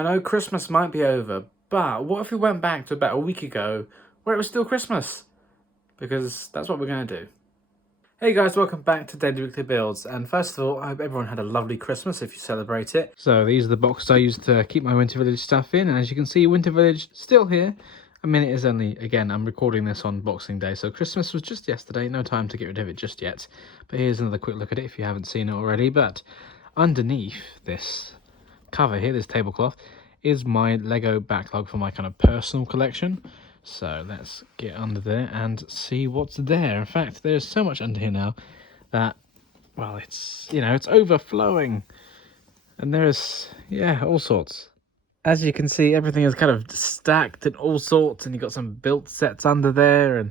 I know Christmas might be over, but what if we went back to about a week ago where it was still Christmas? Because that's what we're going to do. Hey guys, welcome back to Daily Weekly Builds. And first of all, I hope everyone had a lovely Christmas if you celebrate it. So these are the boxes I used to keep my Winter Village stuff in. And as you can see, Winter Village still here. I mean, it is only, again, I'm recording this on Boxing Day. So Christmas was just yesterday. No time to get rid of it just yet. But here's another quick look at it if you haven't seen it already. But underneath this cover here, this tablecloth, is my Lego backlog for my kind of personal collection. So let's get under there and see what's there. In fact, there's so much under here now that, well, it's, you know, it's overflowing. And there's, yeah, all sorts. As you can see, everything is kind of stacked in all sorts, and you've got some built sets under there, and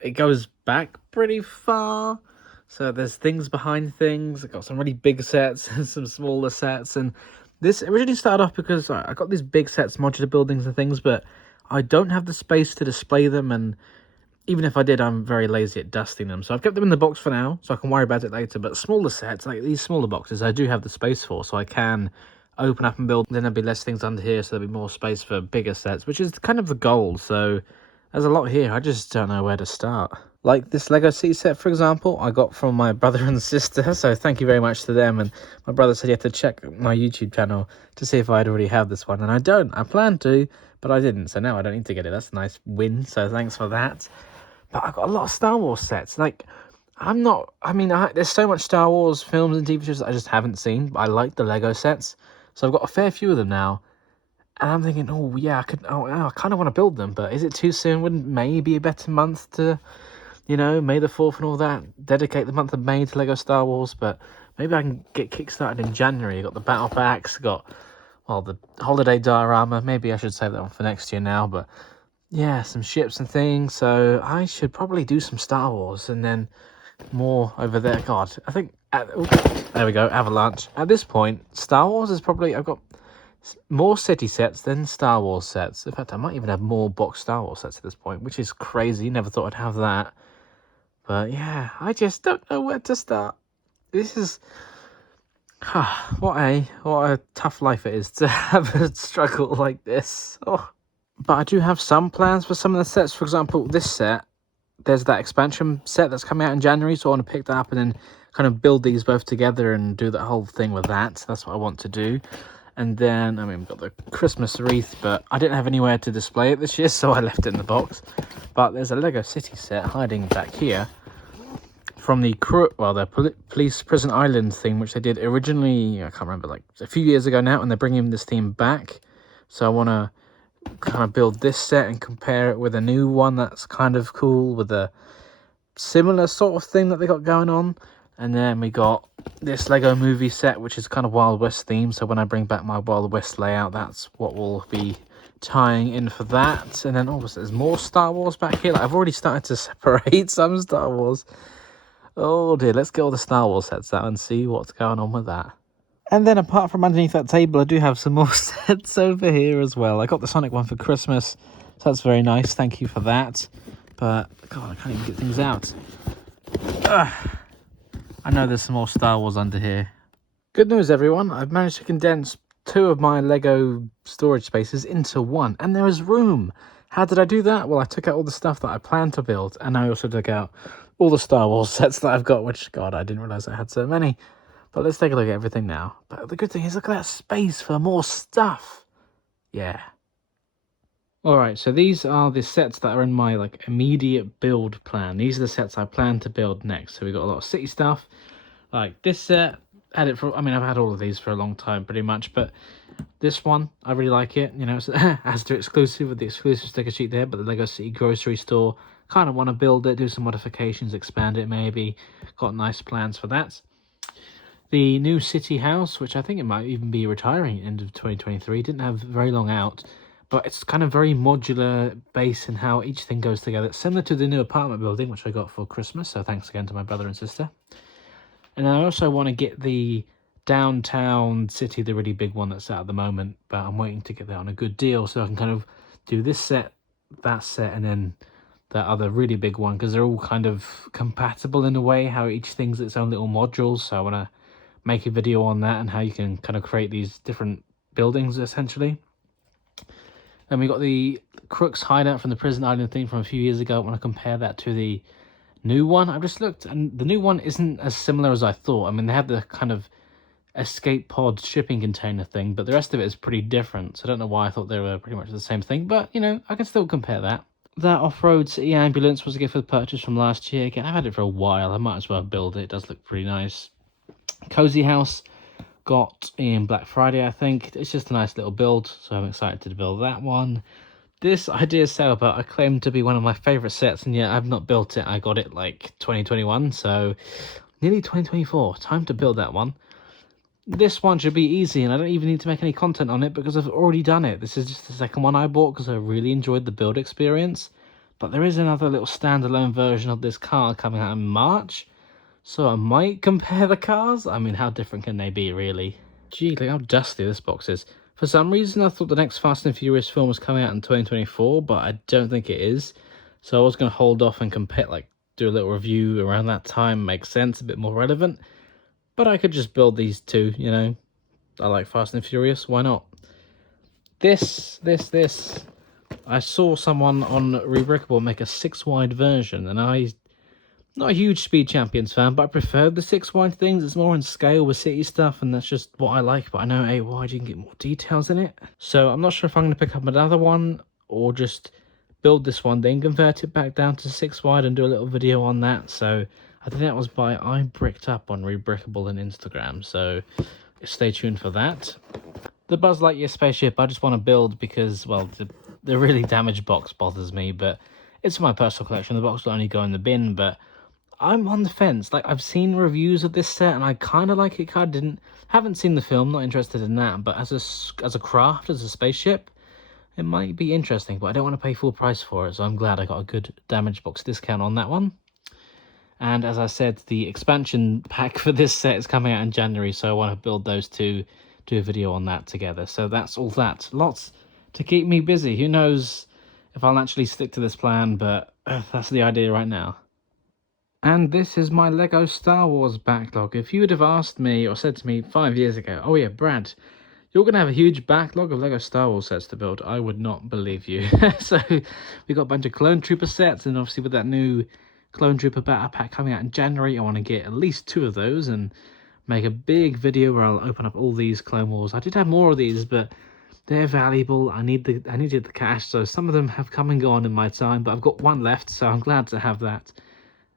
it goes back pretty far. So there's things behind things. I've got some really big sets and some smaller sets, and this originally started off because I got these big sets, modular buildings and things, but I don't have the space to display them, and even if I did, I'm very lazy at dusting them. So I've kept them in the box for now, so I can worry about it later. But smaller sets, like these smaller boxes, I do have the space for, so I can open up and build. Then there'll be less things under here, so there'll be more space for bigger sets, which is kind of the goal. So there's a lot here. I just don't know where to start. Like this Lego City set, for example, I got from my brother and sister, so thank you very much to them. And my brother said you had to check my YouTube channel to see if I'd already have this one, and I don't. I planned to, but I didn't, so now I don't need to get it. That's a nice win, so thanks for that. But I've got a lot of Star Wars sets. Like, there's so much Star Wars films and TV shows that I just haven't seen, but I like the Lego sets, so I've got a fair few of them now. And I'm thinking, oh yeah, I kind of want to build them, but is it too soon? Wouldn't May be a better month to, you know, May the 4th and all that, dedicate the month of May to Lego Star Wars? But maybe I can get kickstarted in January. Got the battle packs, got, well, the holiday diorama. Maybe I should save that one for next year now, but yeah, some ships and things. So I should probably do some Star Wars, and then more over there. God, I think, there we go, avalanche. At this point, Star Wars is probably, I've got more city sets than Star Wars sets. In fact, I might even have more box Star Wars sets at this point, which is crazy. Never thought I'd have that. But yeah, I just don't know where to start. This is what a tough life it is to have a struggle like this. Oh. But I do have some plans for some of the sets. For example, this set, there's that expansion set that's coming out in January, so I want to pick that up and then kind of build these both together and do that whole thing with that. That's what I want to do. And then, I mean, we've got the Christmas wreath, but I didn't have anywhere to display it this year, so I left it in the box. But there's a Lego City set hiding back here from the Police Prison Island thing, which they did originally, I can't remember, like a few years ago now, and they're bringing this theme back. So I want to kind of build this set and compare it with a new one that's kind of cool, with a similar sort of thing that they got going on. And then we got this Lego movie set, which is kind of Wild West themed. So when I bring back my Wild West layout, that's what we'll be tying in for that. And then obviously there's more Star Wars back here. Like, I've already started to separate some Star Wars. Oh dear, let's get all the Star Wars sets out and see what's going on with that. And then apart from underneath that table, I do have some more sets over here as well. I got the Sonic one for Christmas, so that's very nice. Thank you for that. But, God, I can't even get things out. I know there's some more Star Wars under here. Good news, everyone. I've managed to condense 2 of my Lego storage spaces into 1, and there is room. How did I do that? Well, I took out all the stuff that I planned to build, and I also took out all the Star Wars sets that I've got, which, God, I didn't realize I had so many. But let's take a look at everything now. But the good thing is, look at that space for more stuff. Yeah. Alright, so these are the sets that are in my like immediate build plan. These are the sets I plan to build next. So we've got a lot of city stuff. Like this set, I've had all of these for a long time pretty much, but this one, I really like it. You know, it's Asda exclusive with the exclusive sticker sheet there, but the Lego City grocery store, kind of want to build it, do some modifications, expand it maybe. Got nice plans for that. The new city house, which I think it might even be retiring end of 2023, didn't have very long out, but it's kind of very modular base in how each thing goes together. It's similar to the new apartment building, which I got for Christmas, so thanks again to my brother and sister. And I also want to get the downtown city, the really big one that's out at the moment, but I'm waiting to get that on a good deal so I can kind of do this set, that set, and then that other really big one, because they're all kind of compatible in a way, how each thing's its own little modules. So I want to make a video on that and how you can kind of create these different buildings, essentially. Then we got the Crook's hideout from the Prison Island thing from a few years ago. When I compare that to the new one, I've just looked, and the new one isn't as similar as I thought. I mean, they have the kind of escape pod shipping container thing, but the rest of it is pretty different. So I don't know why I thought they were pretty much the same thing, but, you know, I can still compare that. That off-road city ambulance was a gift for the purchase from last year. Again, I've had it for a while. I might as well build it. It does look pretty nice. Cozy house got in Black Friday, I think. It's just a nice little build, so I'm excited to build that one. This idea sailboat I claim to be one of my favourite sets, and yet I've not built it. I got it like 2021, so nearly 2024. Time to build that one. This one should be easy, and I don't even need to make any content on it because I've already done it. This is just the second one I bought because I really enjoyed the build experience. But there is another little standalone version of this car coming out in March, so I might compare the cars. I mean, how different can they be, really? Gee, look how dusty this box is. For some reason, I thought the next Fast and Furious film was coming out in 2024, but I don't think it is. So I was going to hold off and compare, like, do a little review around that time. Makes sense, a bit more relevant. But I could just build these two, you know. I like Fast and Furious, why not? This. I saw someone on Rebrickable make a 6-wide version, and I'm not a huge Speed Champions fan, but I prefer the 6-wide things. It's more in scale with city stuff, and that's just what I like. But I know 8-wide, you can get more details in it. So I'm not sure if I'm going to pick up another one, or just build this one, then convert it back down to 6-wide and do a little video on that. So I think that was by I Bricked Up on Rebrickable and Instagram. So stay tuned for that. The Buzz Lightyear spaceship I just want to build because, well, the really damaged box bothers me, but it's for my personal collection. The box will only go in the bin, but I'm on the fence. Like, I've seen reviews of this set, and I kind of like it. Haven't seen the film, not interested in that. But as a craft, as a spaceship, it might be interesting. But I don't want to pay full price for it, so I'm glad I got a good damage box discount on that one. And as I said, the expansion pack for this set is coming out in January, so I want to build those two, do a video on that together. So that's all that. Lots to keep me busy. Who knows if I'll actually stick to this plan, but that's the idea right now. And this is my LEGO Star Wars backlog. If you would have asked me or said to me 5 years ago, oh yeah, Brad, you're going to have a huge backlog of LEGO Star Wars sets to build, I would not believe you. So we got a bunch of Clone Trooper sets, and obviously with that new Clone Trooper Battle Pack coming out in January, I want to get at least 2 of those and make a big video where I'll open up all these Clone Wars. I did have more of these, but they're valuable. I needed the cash, so some of them have come and gone in my time, but I've got one left, so I'm glad to have that.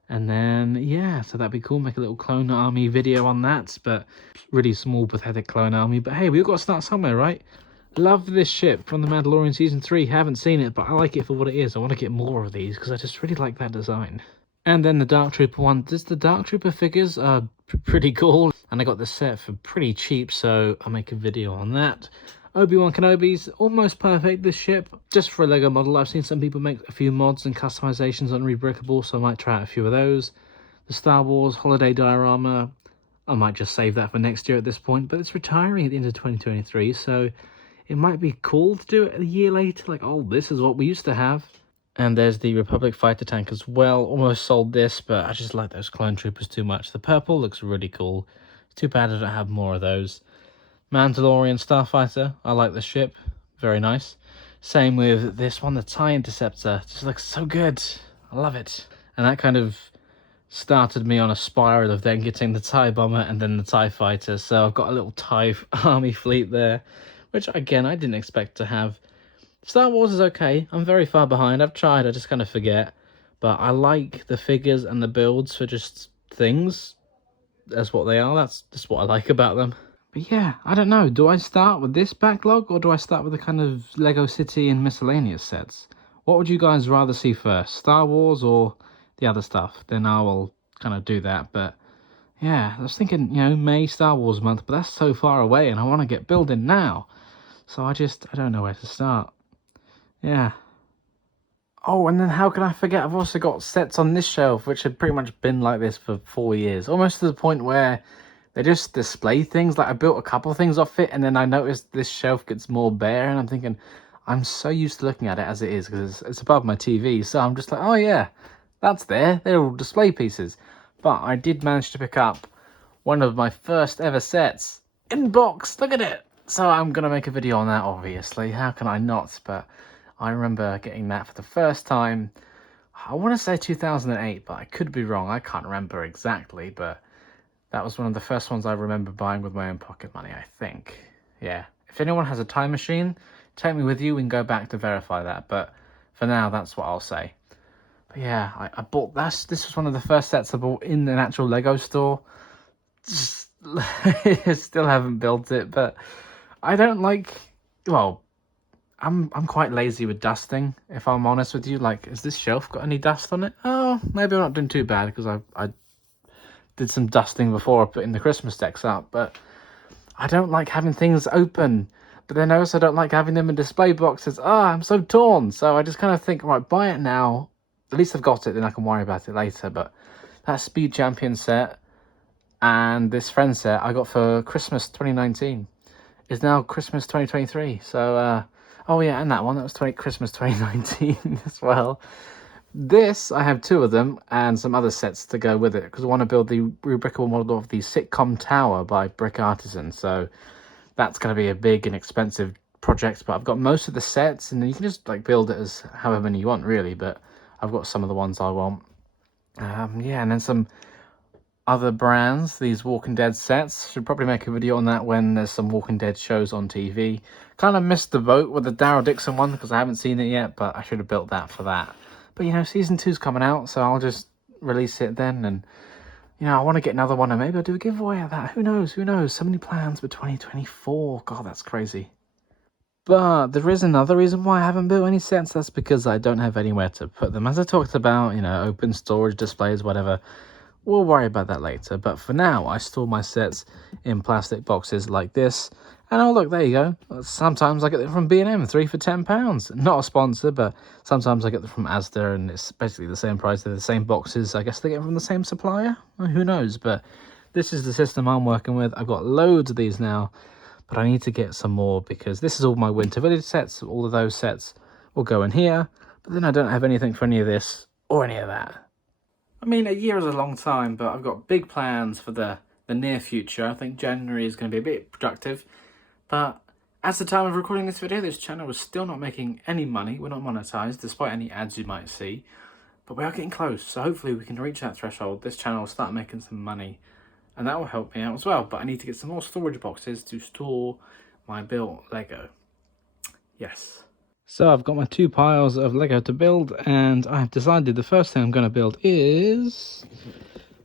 And then, yeah, so that'd be cool. Make a little clone army video on that, but really small, pathetic clone army. But hey, we've got to start somewhere, right? Love this ship from The Mandalorian Season 3. Haven't seen it, but I like it for what it is. I want to get more of these because I just really like that design. And then the Dark Trooper one. The Dark Trooper figures are pretty cool. And I got this set for pretty cheap, so I'll make a video on that. Obi-Wan Kenobi's almost perfect, this ship. Just for a LEGO model, I've seen some people make a few mods and customizations on Rebrickable, so I might try out a few of those. The Star Wars Holiday Diorama, I might just save that for next year at this point, but it's retiring at the end of 2023, so it might be cool to do it a year later, like, oh, this is what we used to have. And there's the Republic Fighter Tank as well. Almost sold this, but I just like those Clone Troopers too much. The purple looks really cool. It's too bad I don't have more of those. Mandalorian Starfighter, I like the ship, very nice. Same with this one, the TIE Interceptor, just looks so good, I love it. And that kind of started me on a spiral of then getting the TIE Bomber and then the TIE Fighter, so I've got a little TIE army fleet there, which again, I didn't expect to have. Star Wars is okay, I'm very far behind, I've tried, I just kind of forget, but I like the figures and the builds for just things, that's what they are, that's just what I like about them. But yeah, I don't know. Do I start with this backlog or do I start with the kind of Lego City and miscellaneous sets? What would you guys rather see first? Star Wars or the other stuff? Then I will kind of do that. But yeah, I was thinking, you know, May Star Wars month, but that's so far away and I want to get building now. So I don't know where to start. Yeah. Oh, and then how can I forget? I've also got sets on this shelf, which have pretty much been like this for 4 years. Almost to the point where they just display things. Like, I built a couple of things off it, and then I noticed this shelf gets more bare, and I'm thinking, I'm so used to looking at it as it is, because it's above my TV, so I'm just like, oh yeah, that's there. They're all display pieces. But I did manage to pick up one of my first ever sets in box. Look at it. So I'm going to make a video on that, obviously. How can I not? But I remember getting that for the first time. I want to say 2008, but I could be wrong. I can't remember exactly, but that was one of the first ones I remember buying with my own pocket money, I think. Yeah. If anyone has a time machine, take me with you. We can go back to verify that. But for now, that's what I'll say. But yeah, I bought this. This was one of the first sets I bought in an actual Lego store. Just, still haven't built it, but I don't like. Well, I'm quite lazy with dusting. If I'm honest with you, like, has this shelf got any dust on it? Oh, maybe I'm not doing too bad because I did some dusting before I put in the Christmas decks up. But I don't like having things open. But then I also don't like having them in display boxes. I'm so torn. So I just kind of think, right, buy it now. At least I've got it, then I can worry about it later. But that Speed Champion set and this Friend set I got for Christmas 2019 is now Christmas 2023. So, oh yeah, and that one, that was Christmas 2019 as well. This, I have two of them and some other sets to go with it because I want to build the rebrickable model of the sitcom tower by Brick Artisan. So that's going to be a big and expensive project, but I've got most of the sets, and you can just like build it as however many you want, really. But I've got some of the ones I want. Yeah, and then some other brands, these Walking Dead sets. Should probably make a video on that when there's some Walking Dead shows on TV. Kind of missed the boat with the Daryl Dixon one because I haven't seen it yet, but I should have built that for that. But, you know, season 2's coming out, so I'll just release it then. And, you know, I want to get another one, and maybe I'll do a giveaway of that. Who knows? Who knows? So many plans for 2024. God, that's crazy. But there is another reason why I haven't built any sets. That's because I don't have anywhere to put them. As I talked about, you know, open storage displays, whatever. We'll worry about that later. But for now, I store my sets in plastic boxes like this. And oh, look, there you go. Sometimes I get them from B&M, 3 for £10. Not a sponsor, but sometimes I get them from Asda, and it's basically the same price. They're the same boxes. I guess they get them from the same supplier. Who knows? But this is the system I'm working with. I've got loads of these now, but I need to get some more because this is all my Winter Village sets. All of those sets will go in here, but then I don't have anything for any of this or any of that. I mean, a year is a long time, but I've got big plans for the near future. I think January is going to be a bit productive. But at the time of recording this video, this channel was still not making any money. We're not monetized, despite any ads you might see. But we are getting close, so hopefully we can reach that threshold. This channel will start making some money, and that will help me out as well. But I need to get some more storage boxes to store my built Lego. Yes. So I've got my 2 piles of Lego to build, and I've decided the first thing I'm going to build is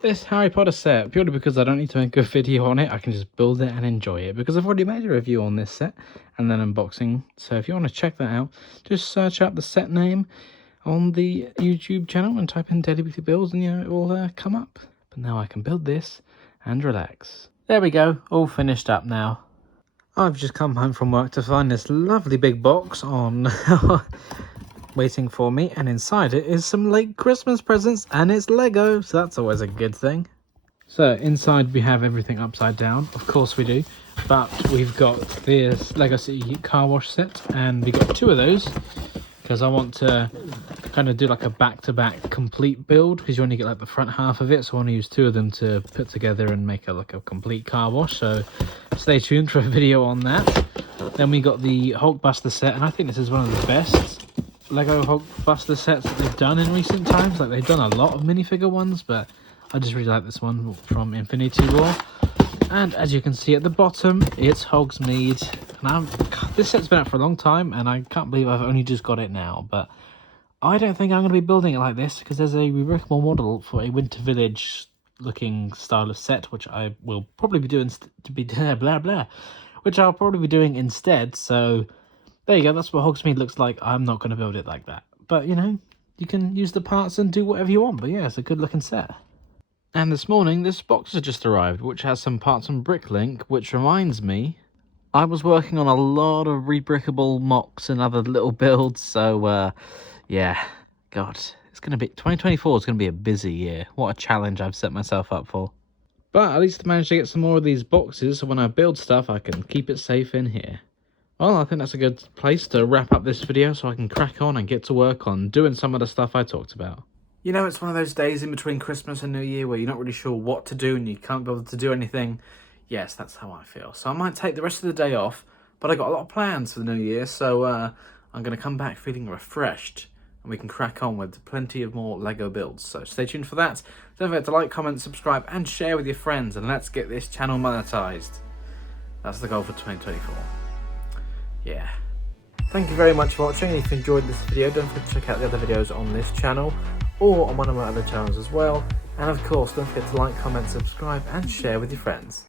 this Harry Potter set, purely because I don't need to make a video on it. I can just build it and enjoy it, because I've already made a review on this set and then unboxing. So if you want to check that out, just search up the set name on the YouTube channel and type in DailyWeeklyBuilds, and, you know, it will come up. But now I can build this and relax. There we go, all finished up now. I've just come home from work to find this lovely big box on waiting for me, and inside it is some late Christmas presents, and it's Lego, so that's always a good thing. So inside we have everything upside down, of course we do, but we've got this Lego City car wash set, and we got 2 of those because I want to kind of do like a back-to-back complete build, because you only get like the front half of it, so I want to use 2 of them to put together and make like a complete car wash. So stay tuned for a video on that. Then we got the Hulkbuster set, and I think this is one of the best Lego Hulkbuster sets that they've done in recent times. Like, they've done a lot of minifigure ones, but I just really like this one from Infinity War. And as you can see at the bottom, it's Hogsmeade. And this set's been out for a long time, and I can't believe I've only just got it now. But I don't think I'm going to be building it like this, because there's a reworkable model for a Winter Village looking style of set, which I will probably be doing which I'll probably be doing instead. So there you go, that's what Hogsmeade looks like. I'm not going to build it like that, but, you know, you can use the parts and do whatever you want. But yeah, it's a good looking set. And this morning this box has just arrived, which has some parts from Bricklink, which reminds me, I was working on a lot of rebrickable mocks and other little builds. So yeah, God, it's going to be 2024 is going to be a busy year. What a challenge I've set myself up for. But at least I managed to get some more of these boxes, so when I build stuff I can keep it safe in here. Well, I think that's a good place to wrap up this video, so I can crack on and get to work on doing some of the stuff I talked about. You know, it's one of those days in between Christmas and New Year where you're not really sure what to do and you can't be able to do anything. Yes, that's how I feel. So I might take the rest of the day off, But I got a lot of plans for the new year, so I'm going to come back feeling refreshed, and we can crack on with plenty of more LEGO builds. So stay tuned for that. Don't forget to like, comment, subscribe, and share with your friends, and let's get this channel monetized. That's the goal for 2024. Yeah. Thank you very much for watching. If you enjoyed this video, don't forget to check out the other videos on this channel or on one of my other channels as well. And of course, don't forget to like, comment, subscribe, and share with your friends.